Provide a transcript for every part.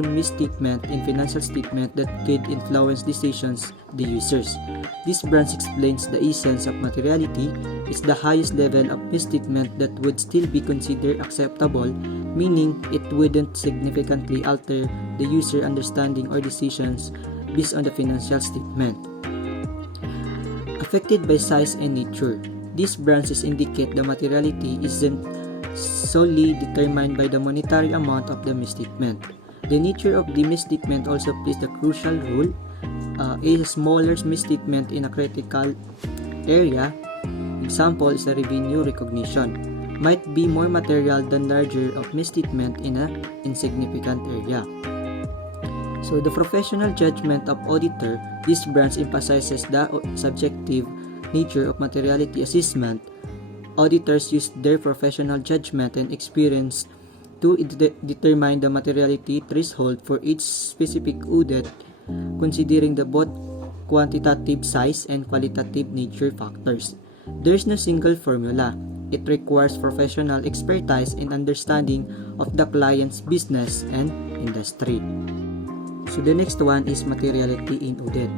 misstatement in financial statement that could influence decisions the users. This branch explains the essence of materiality is the highest level of misstatement that would still be considered acceptable, meaning it wouldn't significantly alter the user understanding or decisions based on the financial statement. Affected by size and nature. These branches indicate the materiality isn't solely determined by the monetary amount of the misstatement. The nature of the misstatement also plays the crucial role. A smaller misstatement in a critical area, example is a revenue recognition, might be more material than larger of misstatement in an insignificant area. So the professional judgment of auditor, this branch emphasizes the subjective nature of materiality assessment. Auditors use their professional judgment and experience to determine the materiality threshold for each specific audit, considering the both quantitative size and qualitative nature factors. There's no single formula. It requires professional expertise and understanding of the client's business and industry. So the next one is materiality in audit.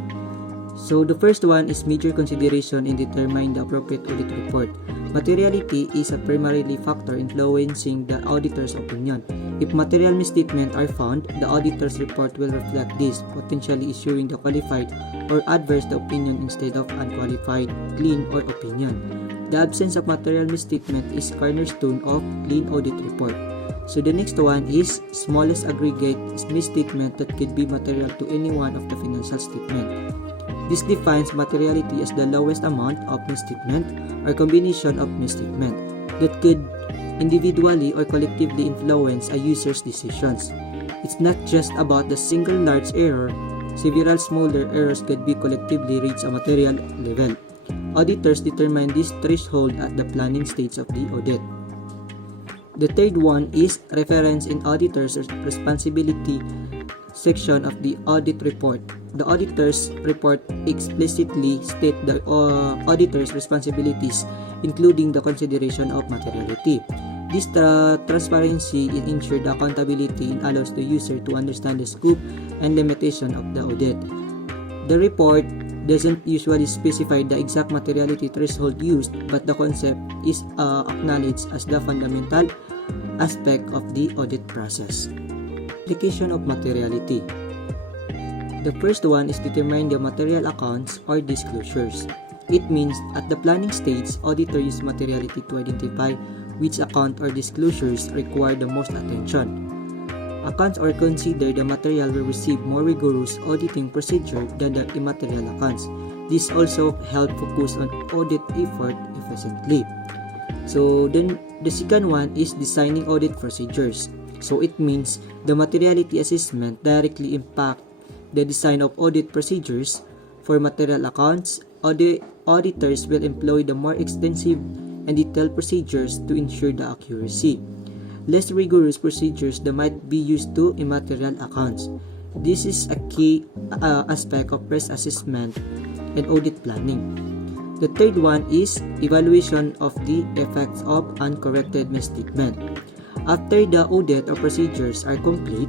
So the first one is major consideration in determining the appropriate audit report. Materiality is a primarily factor influencing the auditor's opinion. If material misstatements are found, the auditor's report will reflect this, potentially issuing the qualified or adverse the opinion instead of unqualified, clean, or opinion. The absence of material misstatement is cornerstone of clean audit report. So the next one is smallest aggregate misstatement that could be material to any one of the financial statement. This defines materiality as the lowest amount of misstatement or combination of misstatement that could individually or collectively influence a user's decisions. It's not just about the single large error. Several smaller errors could be collectively reach a material level. Auditors determine this threshold at the planning stage of the audit. The third one is reference in auditor's responsibility section of the audit report. The auditor's report explicitly states the auditor's responsibilities, including the consideration of materiality. This transparency ensures the accountability and allows the user to understand the scope and limitation of the audit. The report doesn't usually specify the exact materiality threshold used, but the concept is acknowledged as the fundamental aspect of the audit process. Application of materiality. The first one is determine the material accounts or disclosures. It means at the planning stage, auditor use materiality to identify which account or disclosures require the most attention. Accounts are considered the material will receive more rigorous auditing procedure than the immaterial accounts. This also helps focus on audit effort efficiently. So then the second one is designing audit procedures. So it means the materiality assessment directly impact the design of audit procedures. For material accounts, auditors will employ the more extensive and detailed procedures to ensure the accuracy. Less rigorous procedures that might be used to immaterial accounts. This is a key aspect of risk assessment and audit planning. The third one is evaluation of the effects of uncorrected misstatement. After the audit or procedures are complete,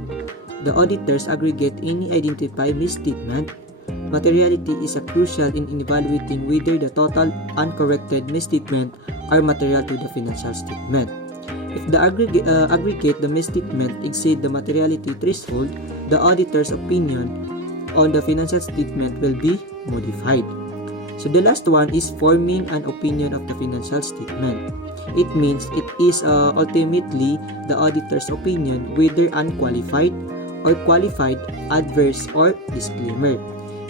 the auditors aggregate any identified misstatement. Materiality is crucial in evaluating whether the total uncorrected misstatement are material to the financial statement. If the aggregate the misstatement exceed the materiality threshold, the auditor's opinion on the financial statement will be modified. So the last one is forming an opinion of the financial statement. It means it is ultimately the auditor's opinion, whether unqualified or qualified, adverse or disclaimer,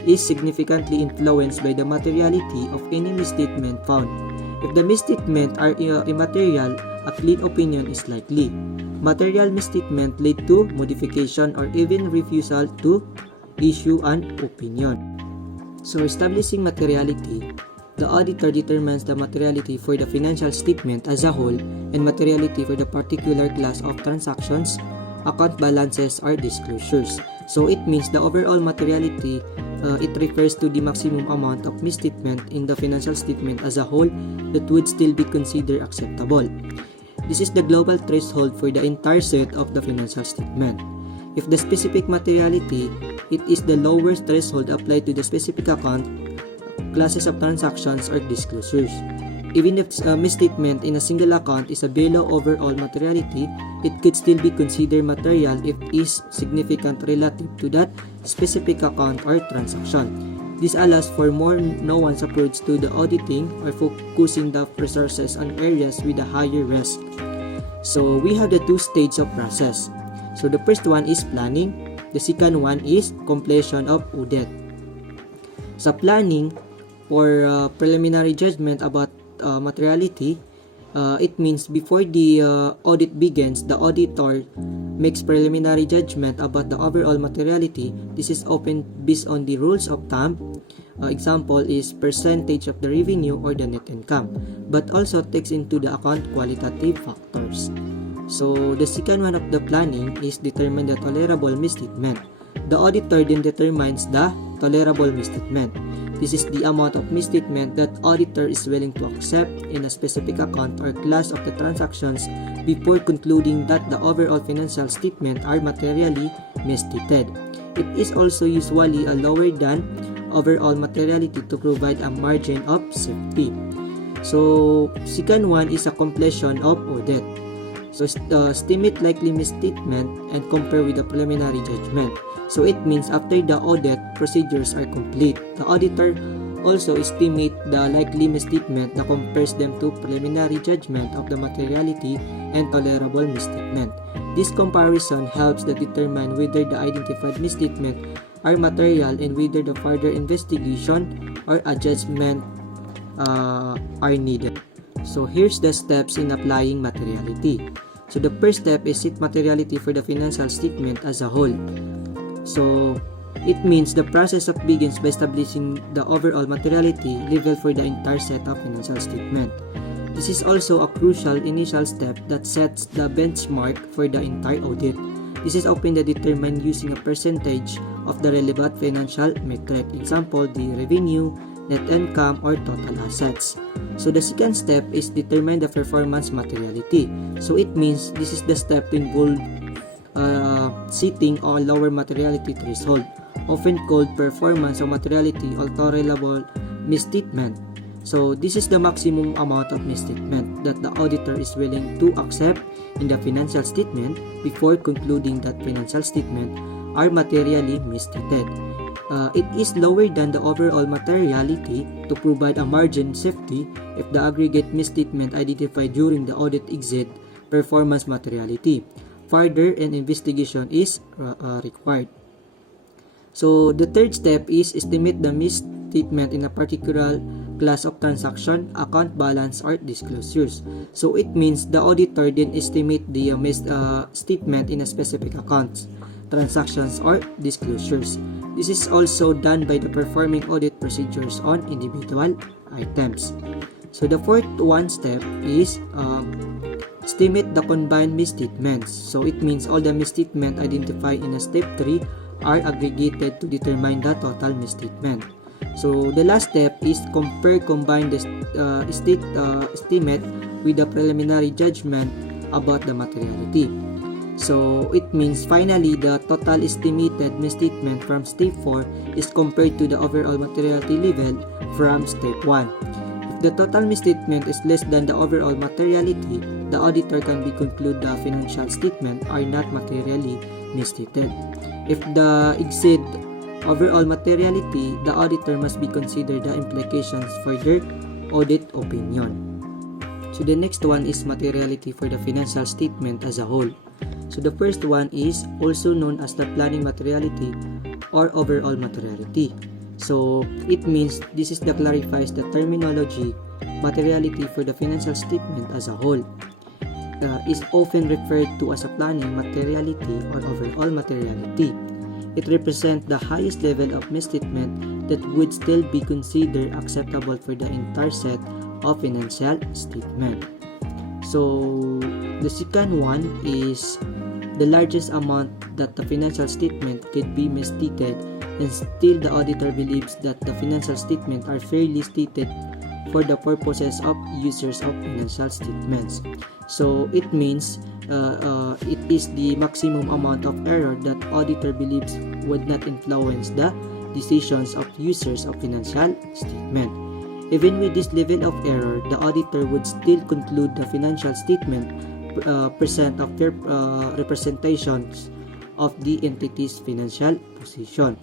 is significantly influenced by the materiality of any misstatement found. If the misstatements are immaterial, a clean opinion is likely. Material misstatement lead to modification or even refusal to issue an opinion. So establishing materiality, the auditor determines the materiality for the financial statement as a whole and materiality for the particular class of transactions, account balances, or disclosures. So it means the overall materiality, it refers to the maximum amount of misstatement in the financial statement as a whole that would still be considered acceptable. This is the global threshold for the entire set of the financial statement. If the specific materiality, it is the lowest threshold applied to the specific account, classes of transactions, or disclosures. Even if a misstatement in a single account is a below overall materiality, it could still be considered material if it is significant relative to that specific account or transaction. This allows for more nuanced approach to the auditing or focusing the resources on areas with a higher risk. So we have the two stages of process. So the first one is planning. The second one is completion of audit. Sa planning or preliminary judgment about materiality, it means before the audit begins, the auditor makes preliminary judgment about the overall materiality. This is often based on the rules of thumb. Example is percentage of the revenue or the net income, but also takes into the account qualitative factors. So the second one of the planning is determine the tolerable misstatement. The auditor then determines the tolerable misstatement. This is the amount of misstatement that auditor is willing to accept in a specific account or class of the transactions before concluding that the overall financial statement are materially misstated. It is also usually a lower than overall materiality to provide a margin of safety. So second one is a completion of audit. So estimate likely misstatement and compare with the preliminary judgment. So it means after the audit procedures are complete, the auditor also estimate the likely misstatement that compares them to preliminary judgment of the materiality and tolerable misstatement. This comparison helps to determine whether the identified misstatement are material and whether the further investigation or adjustment are needed. So here's the steps in applying materiality. So the first step is set materiality for the financial statement as a whole. So it means the process of begins by establishing the overall materiality level for the entire set of financial statement. This is also a crucial initial step that sets the benchmark for the entire audit. This is often determined using a percentage of the relevant financial metric, example the revenue, net income, or total assets. So the second step is determine the performance materiality. So it means this is the step to involve setting a lower materiality threshold, often called performance or materiality or tolerable misstatement. So this is the maximum amount of misstatement that the auditor is willing to accept in the financial statement before concluding that financial statement are materially misstated. It is lower than the overall materiality to provide a margin safety if the aggregate misstatement identified during the audit exceed performance materiality. Further an investigation is required. So the third step is estimate the misstatement in a particular class of transaction, account balance, or disclosures. So it means the auditor then estimate the misstatement in a specific accounts, transactions, or disclosures. This is also done by the performing audit procedures on individual items. So the fourth one step is estimate the combined misstatements. So it means all the misstatements identified in a step 3 are aggregated to determine the total misstatement. So the last step is compare combined estimate with the preliminary judgment about the materiality. So it means finally the total estimated misstatement from step 4 is compared to the overall materiality level from step 1. If the total misstatement is less than the overall materiality, the auditor can be conclude the financial statement are not materially misstated. If the exceed overall materiality, the auditor must be considered the implications for their audit opinion. So the next one is materiality for the financial statement as a whole. So the first one is also known as the planning materiality or overall materiality. So it means this is the clarifies the terminology materiality for the financial statement as a whole. Is often referred to as a planning materiality or overall materiality. It represents the highest level of misstatement that would still be considered acceptable for the entire set of financial statement. So the second one is the largest amount that the financial statement could be misstated and still the auditor believes that the financial statement are fairly stated for the purposes of users of financial statements. So it means it is the maximum amount of error that auditor believes would not influence the decisions of users of financial statement. Even with this level of error, the auditor would still conclude the financial statement present a fair representations of the entity's financial position.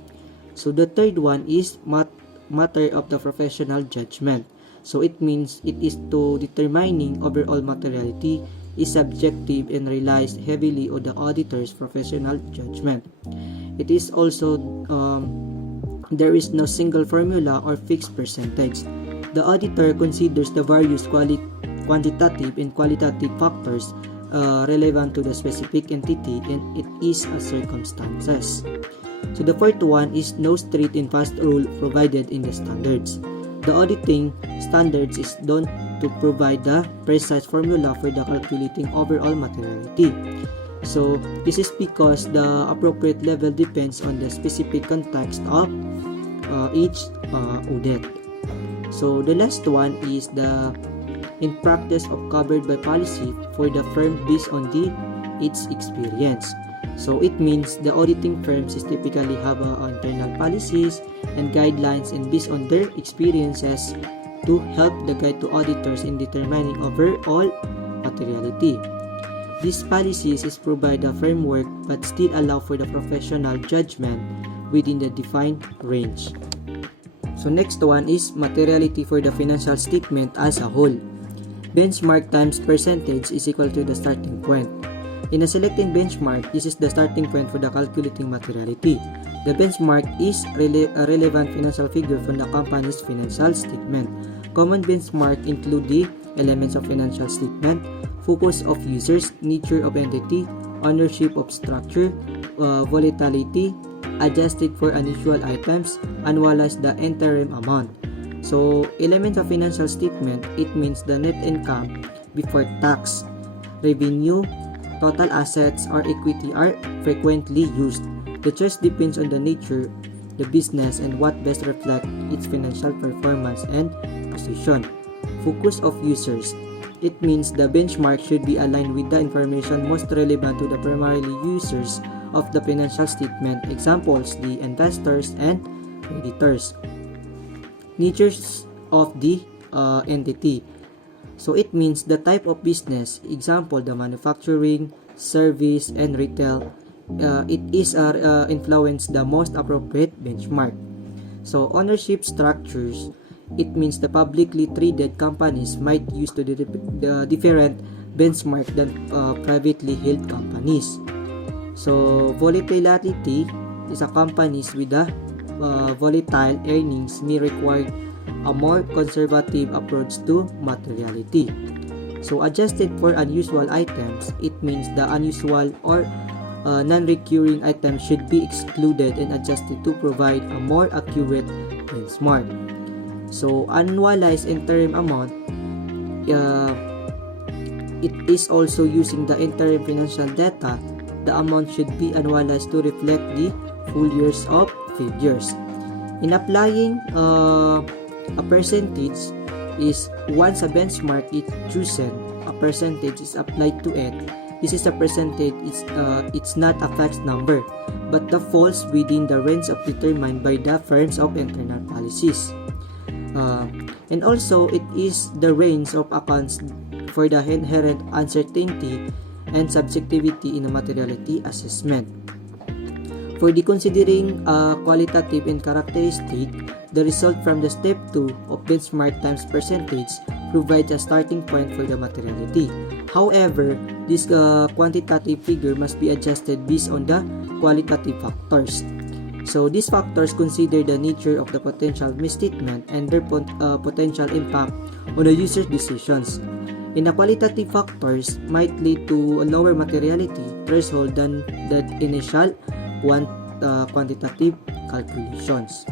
So the third one is matter of the professional judgment. So it means it is to determining overall materiality is subjective and relies heavily on the auditor's professional judgment. It is also there is no single formula or fixed percentage. The auditor considers the various quantitative and qualitative factors relevant to the specific entity, and it is a circumstances. So the fourth one is no straight and fast rule provided in the standards. The auditing standards is done to provide the precise formula for the calculating overall materiality. So this is because the appropriate level depends on the specific context of each audit. So the last one is the in practice of covered by policy for the firm based on its experience. So it means the auditing firms is typically have internal policies and guidelines, and based on their experiences to help the guide to auditors in determining overall materiality. These policies is provide a framework but still allow for the professional judgment within the defined range. So next one is materiality for the financial statement as a whole. Benchmark times percentage is equal to the starting point. In a selecting benchmark, this is the starting point for the calculating materiality. The benchmark is a relevant financial figure from the company's financial statement. Common benchmark include the elements of financial statement, focus of users, nature of entity, ownership of structure, volatility, adjusted for unusual items, annualize the interim amount. So, elements of financial statement, it means the net income before tax, revenue, total assets, or equity are frequently used. The choice depends on the nature, the business, and what best reflect its financial performance and position. Focus of users, it means the benchmark should be aligned with the information most relevant to the primarily users of the financial statement, examples, the investors and creditors. Natures of the entity. So it means the type of business, example, the manufacturing, service, and retail, it is influence the most appropriate benchmark. So ownership structures, it means the publicly traded companies might use the different benchmark than privately held companies. So volatility is a companies with a volatile earnings may require a more conservative approach to materiality. So adjusted for unusual items, it means the unusual or non-recurring items should be excluded and adjusted to provide a more accurate benchmark. So annualized interim amount, it is also using the interim financial data. The amount should be annualized to reflect the full years of figures. In applying a percentage is once a benchmark is chosen, a percentage is applied to it. This is a percentage, it's not a fixed number, but the falls within the range of determined by the firms of internal policies. And also it is the range of accounts for the inherent uncertainty and subjectivity in a materiality assessment. For the considering qualitative and characteristic, the result from the step 2 of benchmark times percentage provides a starting point for the materiality. However, this quantitative figure must be adjusted based on the qualitative factors. So these factors consider the nature of the potential misstatement and their potential impact on the user's decisions. In the qualitative factors might lead to a lower materiality threshold than the initial quantitative calculations.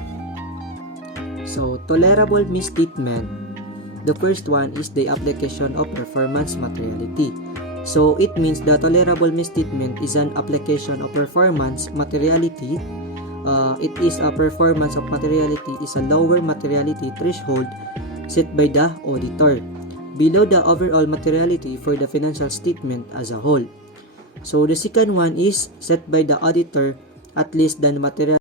So, tolerable misstatement. The first one is the application of performance materiality. So, it means the tolerable misstatement is an application of performance materiality. It is a performance of materiality is a lower materiality threshold set by the auditor, below the overall materiality for the financial statement as a whole. So the second one is set by the auditor at least the material